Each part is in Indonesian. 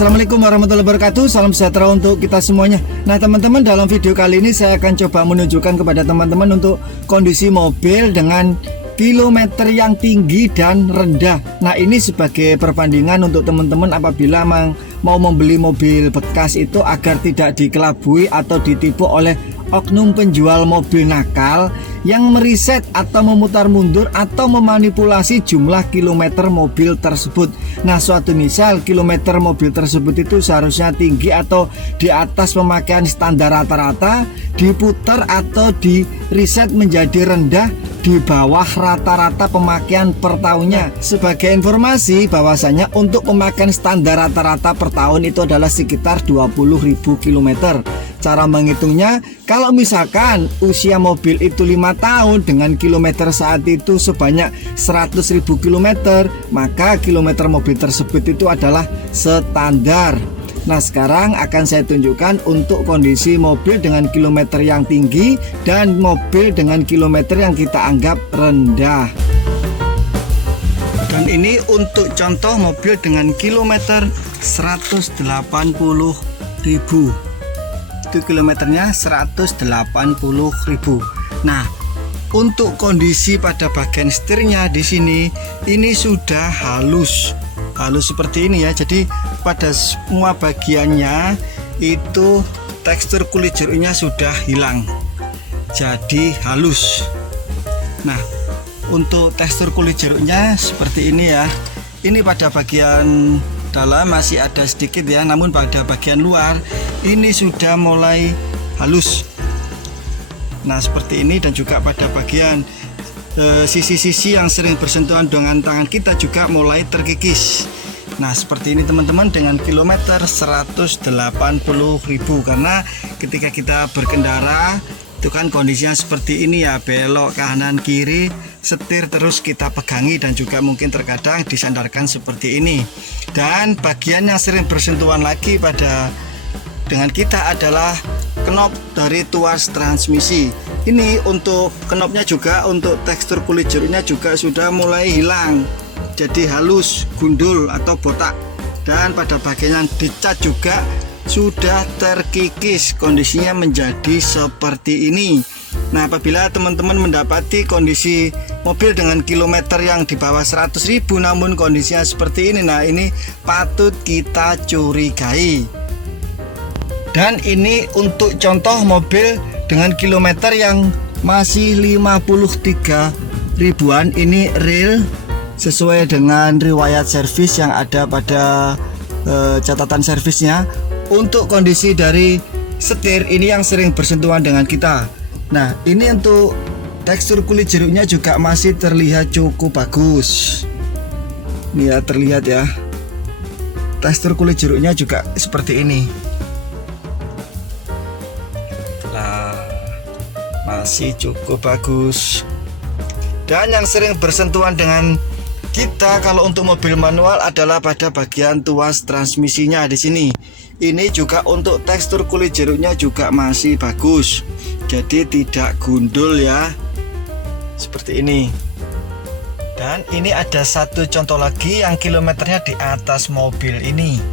Assalamualaikum warahmatullahi wabarakatuh. Salam sejahtera untuk kita semuanya. Nah teman-teman, dalam video kali ini saya akan coba menunjukkan kepada teman-teman untuk kondisi mobil dengan kilometer yang tinggi dan rendah. Nah ini sebagai perbandingan untuk teman-teman apabila mau membeli mobil bekas itu agar tidak dikelabui atau ditipu oleh oknum penjual mobil nakal yang meriset atau memutar mundur atau memanipulasi jumlah kilometer mobil tersebut. Nah, suatu misal kilometer mobil tersebut itu seharusnya tinggi atau di atas pemakaian standar rata-rata, diputar atau di riset menjadi rendah di bawah rata-rata pemakaian per tahunnya. Sebagai informasi bahwasanya untuk pemakaian standar rata-rata per tahun itu adalah sekitar 20.000 km. Cara menghitungnya, kalau misalkan usia mobil itu 5 tahun dengan kilometer saat itu sebanyak 100.000 km, maka kilometer mobil tersebut itu adalah standar. Nah sekarang akan saya tunjukkan untuk kondisi mobil dengan kilometer yang tinggi dan mobil dengan kilometer yang kita anggap rendah. Dan ini untuk contoh mobil dengan kilometer 180.000. Itu kilometernya 180.000. Nah, untuk kondisi pada bagian setirnya di sini ini sudah halus seperti ini ya. Jadi pada semua bagiannya itu tekstur kulit jeruknya sudah hilang, jadi halus. Nah, untuk tekstur kulit jeruknya seperti ini ya. Ini pada bagian dalam masih ada sedikit ya, namun pada bagian luar ini sudah mulai halus. Nah seperti ini, dan juga pada bagian sisi-sisi yang sering bersentuhan dengan tangan kita juga mulai terkikis. Nah seperti ini teman-teman dengan kilometer 180.000, karena ketika kita berkendara itu kan kondisinya seperti ini ya, belok kanan kiri, setir terus kita pegangi, dan juga mungkin terkadang disandarkan seperti ini. Dan bagian yang sering bersentuhan lagi dengan kita adalah knop dari tuas transmisi. Ini untuk knopnya juga, untuk tekstur kulit jeruknya juga sudah mulai hilang, jadi halus, gundul atau botak. Dan pada bagian yang dicat juga sudah terkikis, kondisinya menjadi seperti ini. Nah apabila teman-teman mendapati kondisi mobil dengan kilometer yang di bawah 100.000 namun kondisinya seperti ini, nah ini patut kita curigai. Dan ini untuk contoh mobil dengan kilometer yang masih 53 ribuan. Ini real sesuai dengan riwayat servis yang ada pada catatan servisnya. Untuk kondisi dari setir ini yang sering bersentuhan dengan kita. Nah ini untuk tekstur kulit jeruknya juga masih terlihat cukup bagus. Ini ya, terlihat ya, tekstur kulit jeruknya juga seperti ini. Nah masih cukup bagus. Dan yang sering bersentuhan dengan kita kalau untuk mobil manual adalah pada bagian tuas transmisinya di sini. Ini juga untuk tekstur kulit jeruknya juga masih bagus, jadi tidak gundul ya, seperti ini. Dan ini ada satu contoh lagi yang kilometernya di atas mobil ini.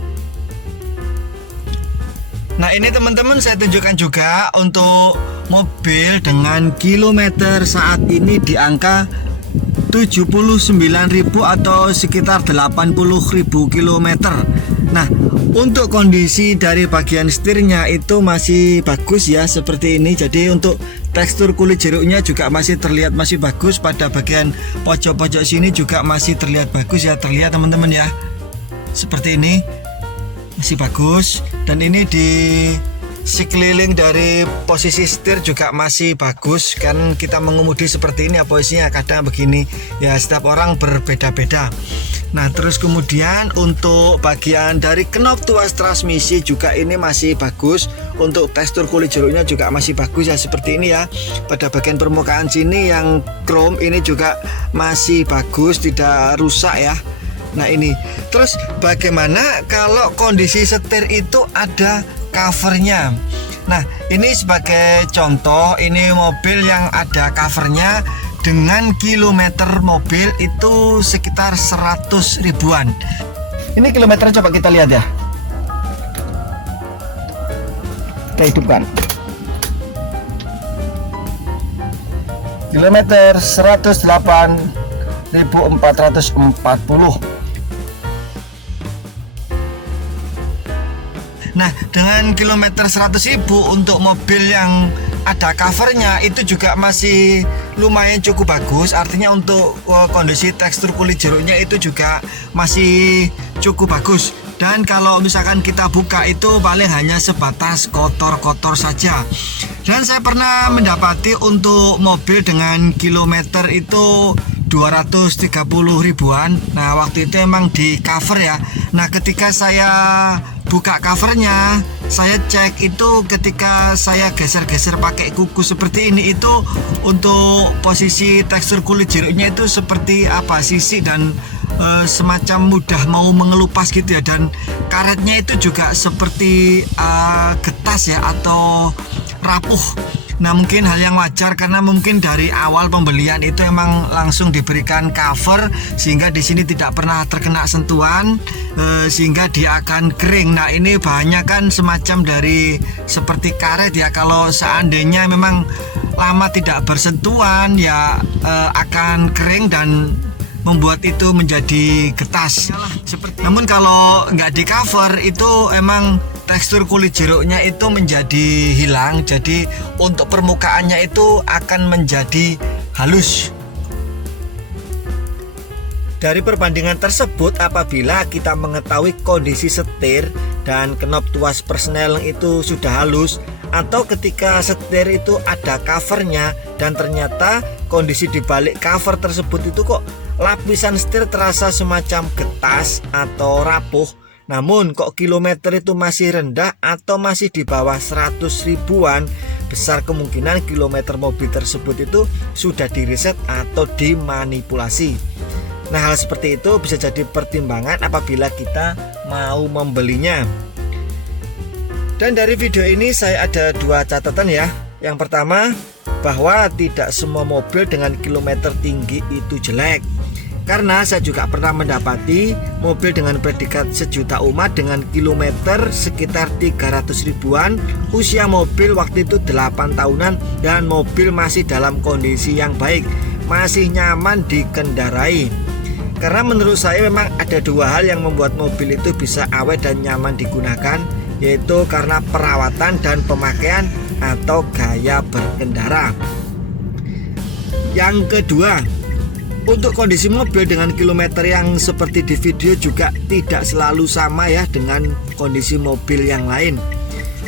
Nah ini teman-teman saya tunjukkan juga untuk mobil dengan kilometer saat ini di angka 79.000 atau sekitar 80.000 km. Nah untuk kondisi dari bagian setirnya itu masih bagus ya, seperti ini. Jadi untuk tekstur kulit jeruknya juga masih terlihat masih bagus. Pada bagian pojok-pojok sini juga masih terlihat bagus ya, terlihat teman-teman ya, seperti ini masih bagus. Dan ini di sekeliling dari posisi setir juga masih bagus. Kan kita mengemudi seperti ini ya posisinya, kadang begini ya, setiap orang berbeda-beda. Nah terus kemudian untuk bagian dari knop tuas transmisi juga ini masih bagus. Untuk tekstur kulit jeruknya juga masih bagus ya, seperti ini ya. Pada bagian permukaan sini yang chrome ini juga masih bagus, tidak rusak ya. Nah ini terus bagaimana kalau kondisi setir itu ada covernya. Nah ini sebagai contoh, ini mobil yang ada covernya dengan kilometer mobil itu sekitar 100 ribuan. Ini kilometer coba kita lihat ya. kita hidupkan. Kilometer 108.440. Nah, dengan kilometer 100.000 untuk mobil yang ada covernya itu juga masih lumayan cukup bagus. Artinya untuk kondisi tekstur kulit jeruknya itu juga masih cukup bagus. Dan kalau misalkan kita buka itu paling hanya sebatas kotor-kotor saja. Dan saya pernah mendapati untuk mobil dengan kilometer itu 230 ribuan. Nah, waktu itu emang di cover ya. Nah, ketika saya buka covernya, saya cek itu ketika saya geser-geser pakai kuku seperti ini, itu untuk posisi tekstur kulit jeruknya itu seperti apa, sisik dan semacam mudah mau mengelupas gitu ya. Dan karetnya itu juga seperti getas ya atau rapuh. Nah, mungkin hal yang wajar karena mungkin dari awal pembelian itu emang langsung diberikan cover sehingga di sini tidak pernah terkena sentuhan, sehingga dia akan kering. Nah, ini bahannya kan semacam dari seperti karet ya. Kalau seandainya memang lama tidak bersentuhan ya akan kering dan membuat itu menjadi getas. Namun kalau nggak di cover itu emang tekstur kulit jeruknya itu menjadi hilang, jadi untuk permukaannya itu akan menjadi halus. Dari perbandingan tersebut, apabila kita mengetahui kondisi setir dan knop tuas persneling itu sudah halus, atau ketika setir itu ada covernya dan ternyata kondisi di balik cover tersebut itu kok lapisan setir terasa semacam getas atau rapuh, namun kok kilometer itu masih rendah atau masih di bawah 100 ribuan, besar kemungkinan kilometer mobil tersebut itu sudah direset atau dimanipulasi. Nah, hal seperti itu bisa jadi pertimbangan apabila kita mau membelinya. Dan dari video ini saya ada dua catatan ya. Yang pertama, bahwa tidak semua mobil dengan kilometer tinggi itu jelek. Karena saya juga pernah mendapati mobil dengan predikat sejuta umat dengan kilometer sekitar 300 ribuan, usia mobil waktu itu 8 tahunan dan mobil masih dalam kondisi yang baik, masih nyaman dikendarai. Karena menurut saya memang ada dua hal yang membuat mobil itu bisa awet dan nyaman digunakan, yaitu karena perawatan dan pemakaian atau gaya berkendara. Yang kedua, untuk kondisi mobil dengan kilometer yang seperti di video juga tidak selalu sama ya dengan kondisi mobil yang lain.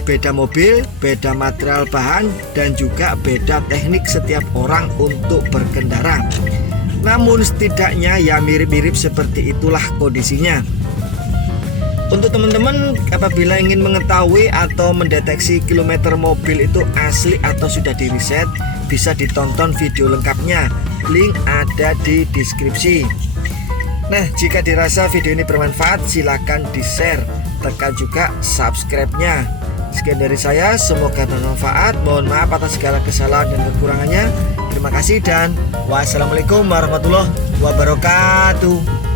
Beda mobil, beda material bahan, dan juga beda teknik setiap orang untuk berkendara. Namun setidaknya ya mirip-mirip seperti itulah kondisinya. Untuk teman-teman apabila ingin mengetahui atau mendeteksi kilometer mobil itu asli atau sudah di reset, bisa ditonton video lengkapnya. Link ada di deskripsi. Nah, jika dirasa video ini bermanfaat, silakan di-share, tekan juga subscribe-nya. Sekian dari saya, semoga bermanfaat. Mohon maaf atas segala kesalahan dan kekurangannya. Terima kasih dan wassalamualaikum warahmatullahi wabarakatuh.